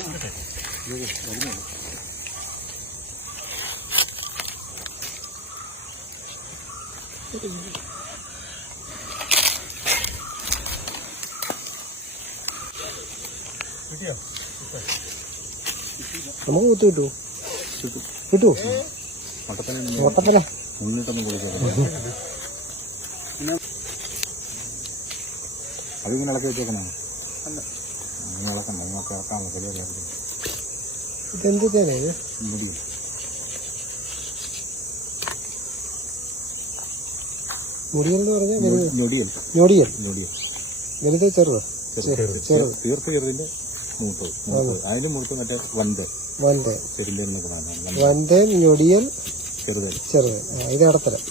നമുക്ക് കുത്തു കിട്ടുമോ? കിട്ടുമോ? മുട്ടത്തല മുന്നിട്ടൊന്നും കൊടുക്കാം. അതിങ്ങനെ ഇളക്കി വെച്ചേക്കണോ? അങ്ങനെ ഇളക്കണ്ട, നിങ്ങൾക്ക് ഇളക്കാനുള്ള പരിപാടി. ഇതെന്ത് തേനാ ഇത്? മുടിയും മുടിയെന്ന് പറഞ്ഞാൽ ഞൊടിയൽ. ഞൊടിയൽ ഞൊടിയൽ വലുത് ചെറുത് ചെറുത് തീർപ്പ് ചെറുതിന്റെ മൂത്തത്. അതിന് മൂത്ത് മറ്റേ വൻതേൻ. വൻതേൻ ചെറുതേൻ എന്നൊക്കെ പറയുന്നത്. വൻതേൻ, ഞൊടിയൽ, ചെറുതേൻ. ചെറുത്. ഇത് ഇടത്തരം.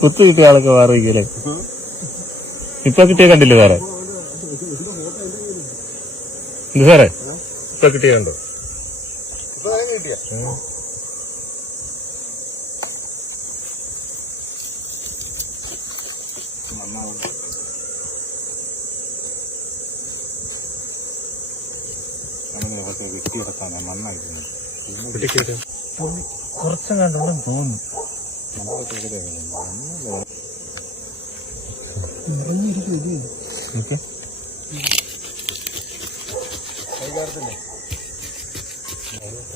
കുത്തു കിട്ടിയ ആളൊക്കെ വേറെ വയ്ക്കൂലേ? ഇപ്പൊ കിട്ടിയ കണ്ടില്ലേ വേറെ? എന്ത് സാറേ ഇപ്പൊ കിട്ടിയ കണ്ടോ? കിട്ടിയിടത്താണ് മണ്ണായിരുന്നു. കുറച്ചും കണ്ടോന്നും തോന്നുന്നു.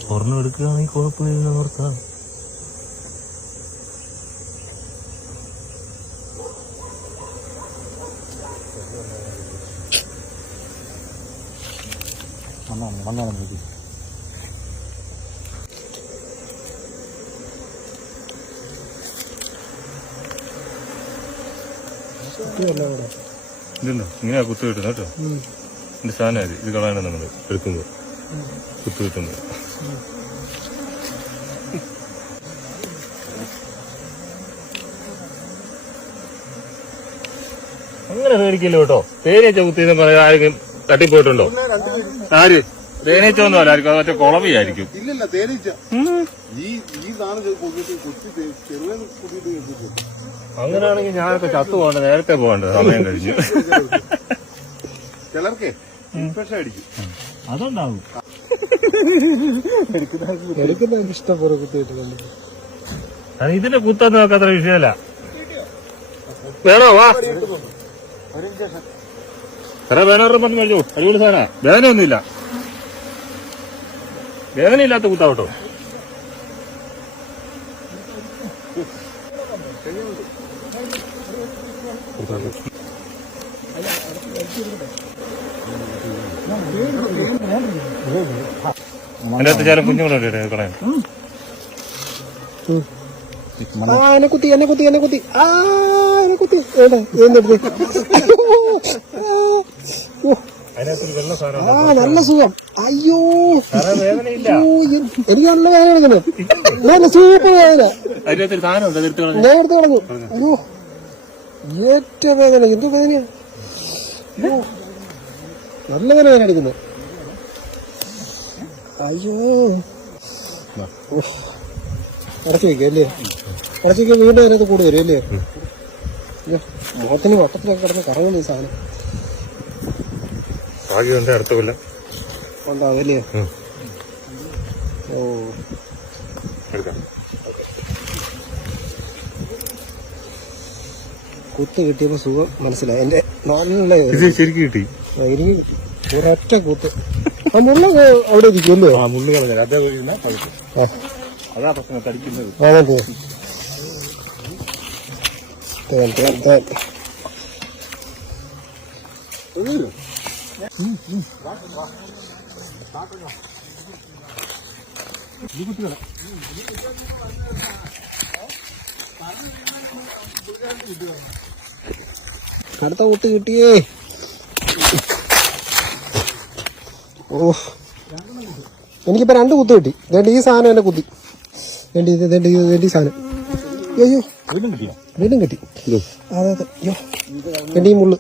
സ്വർണ്ണം എടുക്കുകയാണെങ്കിൽ കുഴപ്പമില്ല ഓർത്താ. മണ്ണാണ് മതി. ഇതുണ്ടോ ഇങ്ങനെയാ കുത്തു കിട്ടുന്നത് കേട്ടോ. എന്റെ സാധനം ഇത് കളയണം നമ്മൾ എടുക്കുമ്പോൾ കുത്തു കിട്ടുന്നത്. അങ്ങനെ പേടിക്കില്ല കേട്ടോ. തേനീച്ച കുത്തിയെന്ന് പറയാൻ ആരെങ്കിലും തട്ടിപ്പോയിട്ടുണ്ടോ? ആര്? തേനീച്ചൊന്നും അല്ല, ആയിരിക്കും മറ്റേ കുളവിയായിരിക്കും. ഇല്ലല്ല, തേനീച്ച. അങ്ങനെയാണെങ്കിൽ ഞാനൊക്കെ ചത്തു പോകണ്ട, നേരത്തെ പോകണ്ട, സമയം കഴിഞ്ഞു. ചിലർക്കേ ഇൻഫെക്ഷൻ അടിക്കും, അതുണ്ടാവും. ഇഷ്ടംപോലെ കുത്തിയിട്ടുണ്ട്. ഇതിന്റെ കുത്തൊന്നും നമുക്ക് അത്ര വിഷയമല്ല. വേണോ? വാ എത്ര വേണോറും പറഞ്ഞു കഴിച്ചു. അടിപൊളി സാധന. വേദനയൊന്നുമില്ല, വേദനയില്ലാത്ത കുത്താവട്ടോ. അതിന്റെ അകത്ത് ചില കുഞ്ഞുങ്ങളുണ്ട് കളയാൻ. എന്നെ കുത്തി എന്നെ കുത്തി എന്നെ കുത്തി എന്നെ കുത്തി നല്ല സുഖം. അയ്യോ എനിക്ക് നല്ല വേദന എടുക്കുന്നത്. നല്ല സൂപ്പർ വേദന. ഞാൻ എടുത്തു കളഞ്ഞു. അയ്യോ ഏറ്റവും വേദന. എന്ത് വേദനയാ? നല്ല വേദന എടുക്കുന്നത്. അയ്യോ അടച്ചു വയ്ക്കുക അല്ലേ? അടച്ചു വയ്ക്കുക വീണ്ടും അതിനകത്ത് കൂടി വരും അല്ലേ? മുഖത്തിന് വട്ടത്തിലൊക്കെ കിടന്ന് കറങ്ങുന്നു ഈ സാധനം. അടുത്തല്ല ഉണ്ടാവല്ലേ? ഓ കുത്ത് കിട്ടിയപ്പോ സുഖം മനസ്സിലായി. എന്റെ നല്ല ശരിക്കും കിട്ടി. എനിക്ക് ഒരൊറ്റ കൂത്ത്. ആ മുള്ള അവിടെ ഇരിക്കുമല്ലോ. ആ മുള്ളു കളഞ്ഞ അതാ പ്രശ്നം, തടിക്കുന്നത്. അതെ അടുത്ത കുത്ത് കിട്ടിയേ. ഓ എനിക്കിപ്പോ 2 കുത്ത് കിട്ടി. ഈ സാധനം എന്നെ കുത്തി. ഈ സാധനം അയ്യോ വീണ്ടും കിട്ടി. അതെ അതെ. അയ്യോ എന്റെ ഈ മുള്ളു